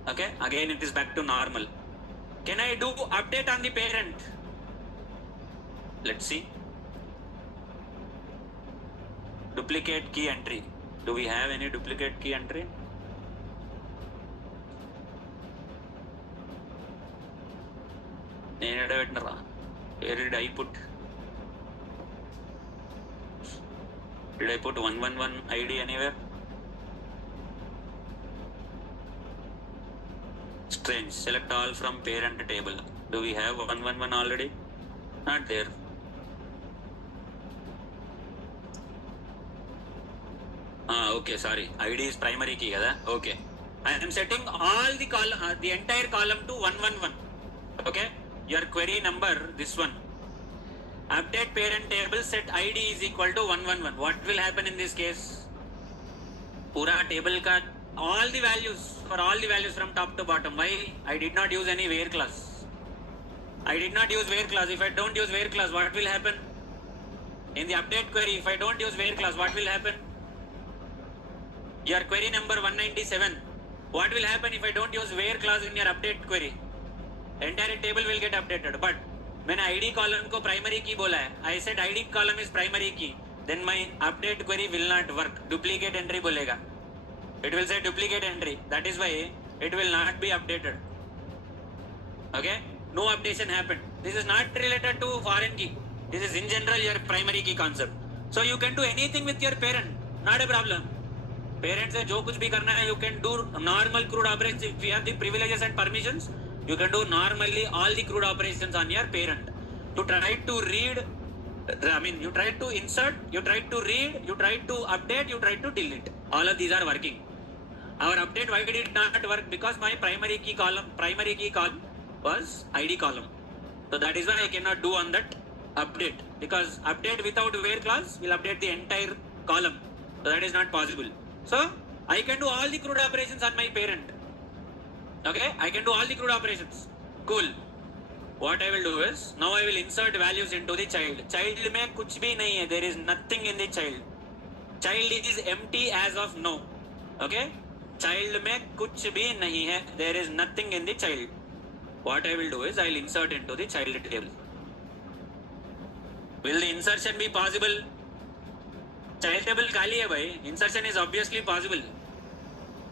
Okay? Again, it is back to normal. Can I do update on the parent? Let's see. Duplicate key entry. Do we have any duplicate key entry? Where did I put? Did I put 111 ID anywhere? Strange. Select all from parent table. Do we have 111 already? Not there. Okay, sorry. ID is primary key, kada? Okay. I am setting all the column, the entire column to 111. Okay. Your query number, this one. Update parent table set ID is equal to 111. What will happen in this case? Pura table ka all the values, for all the values from top to bottom. Why? I did not use any where clause. I did not use where clause. If I don't use where clause, what will happen? In the update query, if I don't use where clause, what will happen? Your query number 197. What will happen if I don't use where clause in your update query? Entire table will get updated. But मैंने ID column को primary key बोला है. I said ID column is primary key. Then my update query will not work. Duplicate entry बोलेगा. It will say duplicate entry. That is why it will not be updated. Okay? No updation happened. This is not related to foreign key. This is in general your primary key concept. So you can do anything with your parent. Not a problem. Parent से जो कुछ भी करना है, you can do normal CRUD operations. If you have the privileges and permissions, you can do normally all the CRUD operations on your parent. To try to read, you try to insert, you try to read, you try to update, you try to delete. All of these are working. Our update, why did it not work? Because my primary key column was ID column. So that is why I cannot do on that update. Because update without where clause will update the entire column. So that is not possible. So I can do all the CRUD operations on my parent. Okay, I can do all the CRUD operations. Cool. What I will do is, now I will insert values into the child. Child में कुछ भी नहीं है. There is nothing in the child. Child is empty as of now. Okay? Child में कुछ भी नहीं है. There is nothing in the child. What I will do is, I will insert into the child table. Will the insertion be possible? Child table खाली है भाई. Insertion is obviously possible.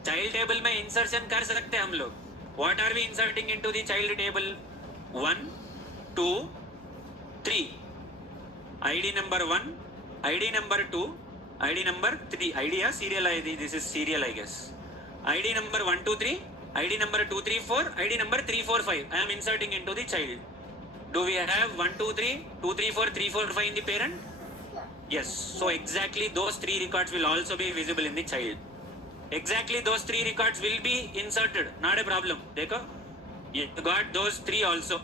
Child table में insertion कर सकते हैं हम लोग. What are we inserting into the child table? 1, 2, 3. ID number 1, ID number 2, ID number 3. ID या serial ID. This is serial, I guess. ID number 1, 2, 3. ID number 2, 3, 4. ID number 3, 4, 5. I am inserting into the child. Do we have 1, 2, 3, 2, 3, 4, 3, 4, 5 in the parent? Yes. So exactly those 3 records will also be visible in the child. Exactly those 3 records will be inserted. Not a problem. देखो, you got those 3 also.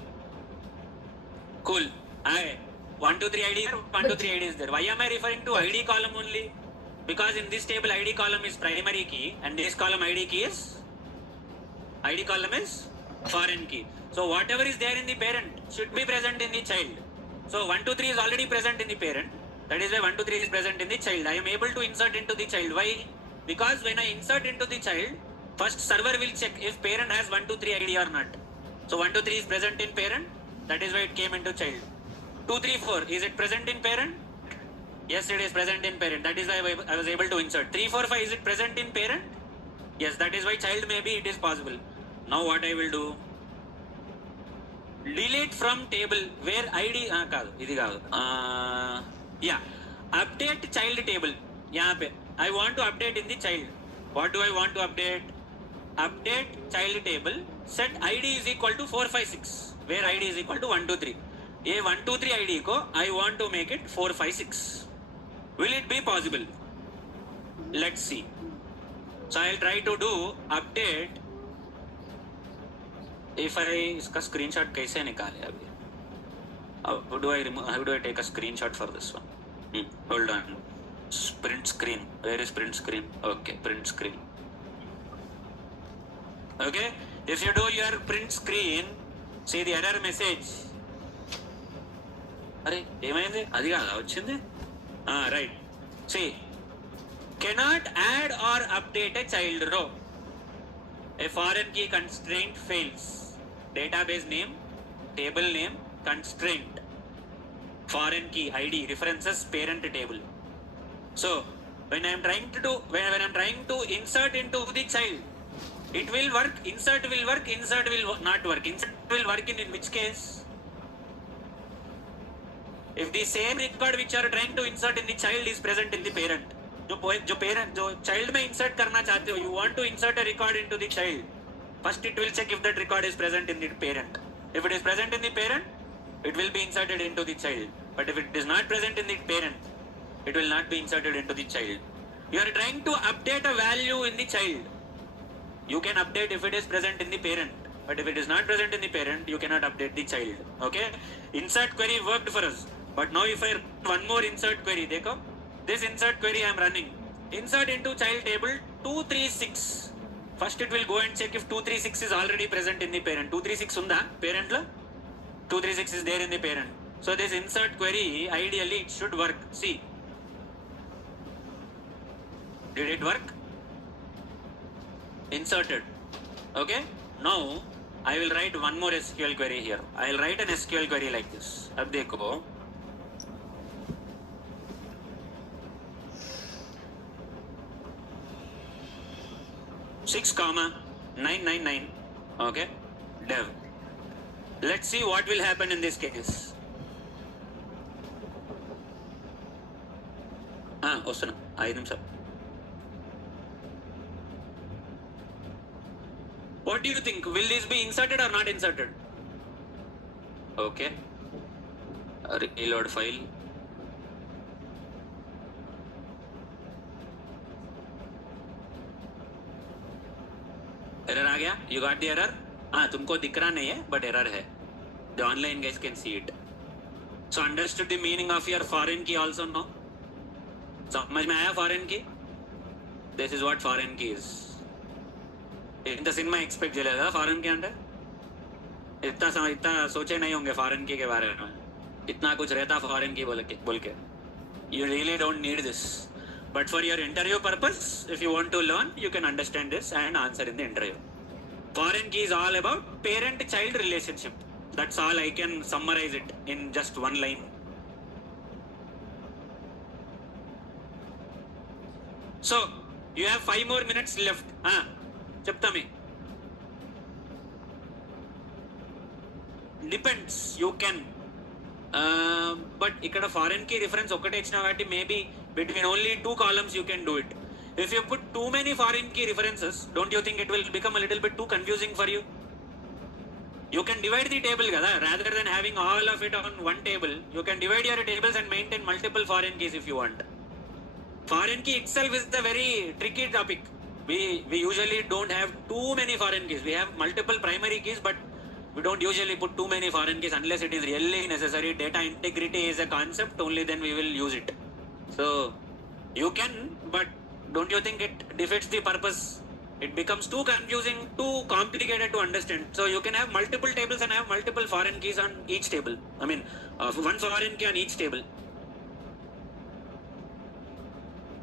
Cool. 1, 2, 3 ID, 1, 2, 3 ID is there. Why am I referring to ID column only? Because in this table ID column is primary key and this column ID column is foreign key. So whatever is there in the parent should be present in the child. So 1, 2, 3 is already present in the parent. That is why 1, 2, 3 is present in the child. I am able to insert into the child. Why? Because when I insert into the child, first server will check if parent has 1, 2, 3 ID or not. So 1, 2, 3 is present in parent. That is why it came into child. 2, 3, 4, is it present in parent? Yes, it is present in parent. That is why I was able to insert. 3, 4, 5, is it present in parent? Yes, that is why child maybe it is possible. Now what I will do? Delete from table where id kaadu idi kaadu yeah, update child table. यहाँ पे I want to update in the child. What do I want to update? Update child table. Set id is equal to 456 where id is equal to 123. ये 123 id को I want to make it 456. Will it be possible? Let's see. So I'll try to do update. If I इसका screenshot कैसे निकाले अभी? How do I take a screenshot for this one? Hold on. Print screen. Where is print screen? Okay, print screen. Okay. If you do your print screen, see the error message. అరే ఏమైంది? అది కాదా వచ్చింది? Right. See. Cannot add or update a child row. A foreign key constraint fails. Database name, table name, constraint. Foreign key ID references parent table. So when I am trying to do, when I am trying to insert into the child, it will work. Insert will work. Insert will not work. Insert will work in which case? If the same record which you are trying to insert in the child is present in the parent. जो parent जो child में insert करना चाहते हो, you want to insert a record into the child. First it will check if that record is present in the parent. If it is present in the parent, it will be inserted into the child. But if it is not present in the parent, it will not be inserted into the child. You are trying to update a value in the child. You can update if it is present in the parent. But if it is not present in the parent, you cannot update the child. Okay? Insert query worked for us. But now if I run one more insert query, dekho, this insert query I am running. Insert into child table 236. First it will go and check if 236 is already present in the parent. 236 unda parent la? 236 is there in the parent. So this insert query, ideally it should work. See. Did it work? Inserted. Okay. Now I will write one more SQL query here. I will write an SQL query like this. Ab dekho. 6,999. Okay. Dev. Let's see what will happen in this case. వస్తున్నా 5 నిమిషాలు. What do you think? Will this be inserted or not inserted? Okay. Reload file. Error आ गया? You got the error? तुमको दिख रहा नहीं है, but error है. The online guys can see it. So understood the meaning of your foreign key also now? समझ में आया foreign key? This is what foreign key is. इतना सिनेमा एक्सपेक्ट चलेगा फॉरेन के अंदर? इतना सोचे नहीं होंगे फॉरेन की के बारे में. इतना कुछ रहता फॉरेन की बोल के. You really don't need this. But for your interview purpose, if you want to learn, you can understand this and answer in the interview. Foreign key is all about parent-child relationship. That's all I can summarize it in just one line. So, you have 5 more minutes left. చెప్తా మీ depends you can but ఇక్కడ foreign key reference ఒక్కటే ఇచ్చిన కాబట్టి maybe between only 2 columns you can do it. If you put too many foreign key references, don't you think it will become a little bit too confusing for you? You can divide the table కదా, rather than having all of it on one table. You can divide your tables and maintain multiple foreign keys if you want. Foreign key itself is the very tricky topic. We usually don't have too many foreign keys. We have multiple primary keys, but we don't usually put too many foreign keys unless it is really necessary. Data integrity is a concept, only then we will use it. So you can, but don't you think it defeats the purpose? It becomes too confusing, too complicated to understand. So you can have multiple tables and have multiple foreign keys on each table. I mean, one foreign key on each table.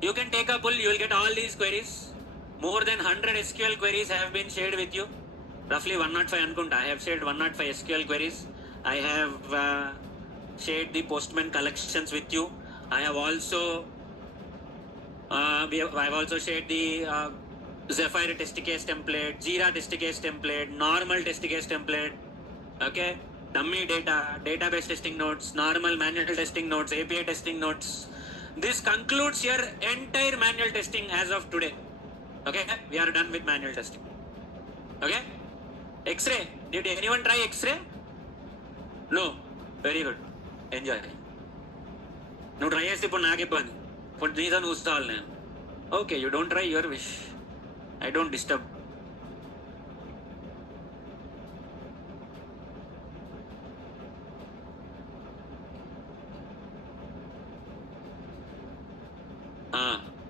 You can take a pull, you will get all these queries. More than 100 SQL queries have been shared with you. Roughly 105 అనుకుంటా. I have shared 105 SQL queries. I have shared the Postman collections with you. I have also shared the Zephyr test case template, Jira test case template, normal test case template, okay, dummy data, database testing notes, normal manual testing notes, API testing notes. This concludes your entire manual testing as of today. Okay, we are done with manual testing. Okay, X-ray. Did anyone try X-ray? No. Very good. Enjoy. No try చేస్తే ఇప్పుడు నాకు ఇబ్బంది ఇప్పుడు నీతో చూస్తాను నేను okay you don't try your wish I don't disturb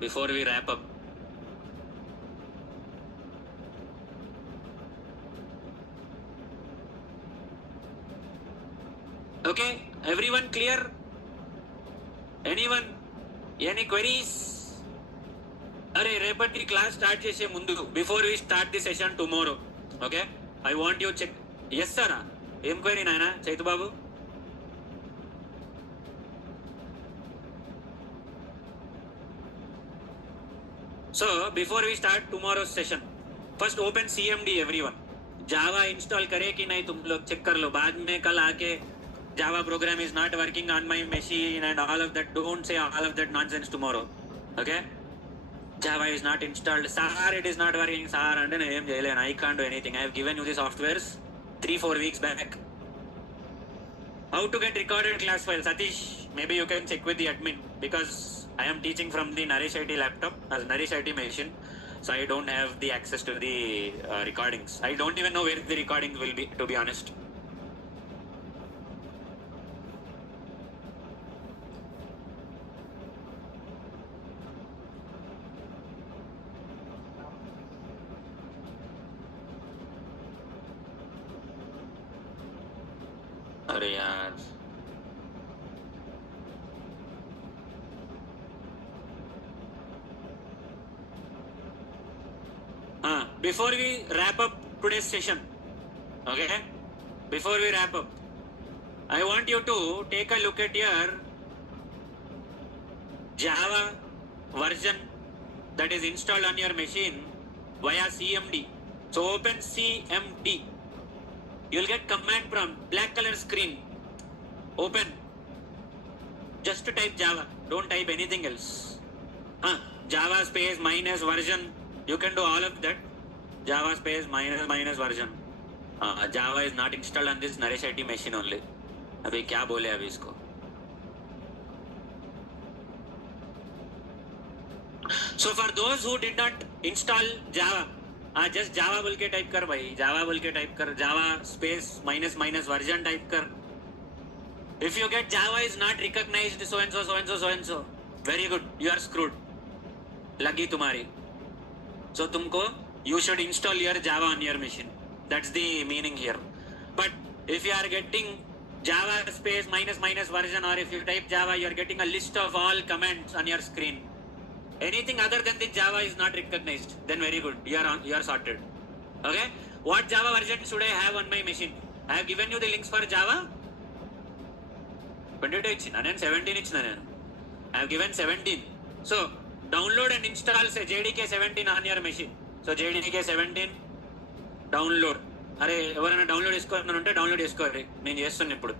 before we wrap up. Okay, everyone clear? Anyone? Any queries? అరే రేపటి క్లాస్ స్టార్ట్ చేసే ముందు before we start the session tomorrow okay I want you check ఎస్ సారా ఏం query నాయన Chaitu Babu so before we start tomorrow's session first open CMD everyone Java install करे कि नहीं तुम लोग चेक कर लो बाद में कल आके Java program is not working on my machine and all of that don't say all of that nonsense tomorrow okay Java is not installed. Sir, it is not working. Sir, and I can't do anything. I have given you the softwares 3-4 weeks back. How to get recorded class file? Satish, maybe you can check with the admin because I am teaching from the Naresh IT laptop as Naresh IT machine. So I don't have the access to the recordings. I don't even know where the recordings will be, to be honest. अरे यार before we wrap up today's session okay before we wrap up I want you to take a look at your Java version that is installed on your machine via CMD. So open CMD. You'll get command prompt, black color screen. Open. Just to type Java. Don't type anything else. Java space minus version. You can do all of that. Java space minus version. Java is not installed on this Naresh IT machine only. अभी क्या बोले अभी इसको? So for those who did not install Java, just Java बोल के type कर भाई जावा बोल के टाइप कर Java space minus minus version type कर if you get Java is not recognised so and so so and so so and so very good you are screwed लगी तुम्हारी सो तुमको you should install your Java on your machine that's the meaning here but if you are getting Java space minus minus version और if you type Java you are getting a list of all comments on your screen anything other than the Java is not recognized, then very good, you are sorted. Okay, what Java version should I have on my machine? I have given you the links for Java 22 ichina nenu 17 ichina nenu I have given 17. So download and install say JDK 17 on your machine. So JDK 17 download. అరే ఎవరైనా download చేసుకోవాలని ఉంటే download చేసుకోవాలి నేను చేస్తున్నా ఇప్పుడు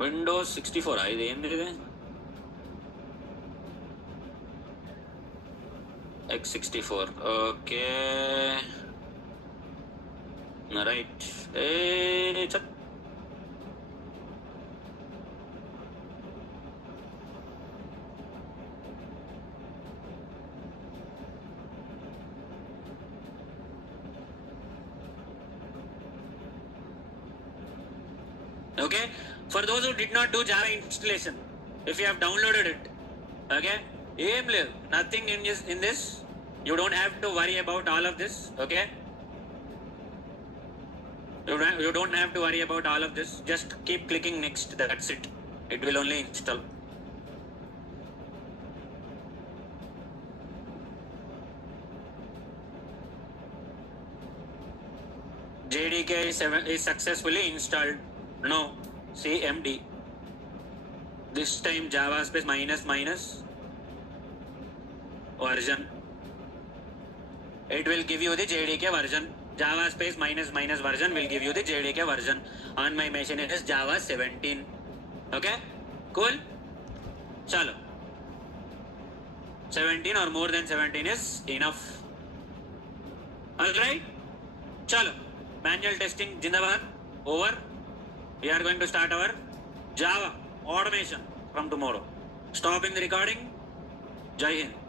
Windows 64 ఇది ఏంది ఇది x64 okay right Chhath okay for those who did not do Java installation if you have downloaded it okay aim live nothing in this you don't have to worry about all of this okay you don't have to worry about all of this just keep clicking next that's it it will only install JDK 7 is successfully installed no CMD this time Java space minus minus version. It will give you the JDK version. Java space minus minus version will give you the JDK version. On my machine it is Java 17. Okay, cool. Chalo. 17 or more than 17 is enough. Alright. Chalo. Manual testing Jindabad. Over. We are going to start our Java automation from tomorrow. Stopping the recording. Jai Hind.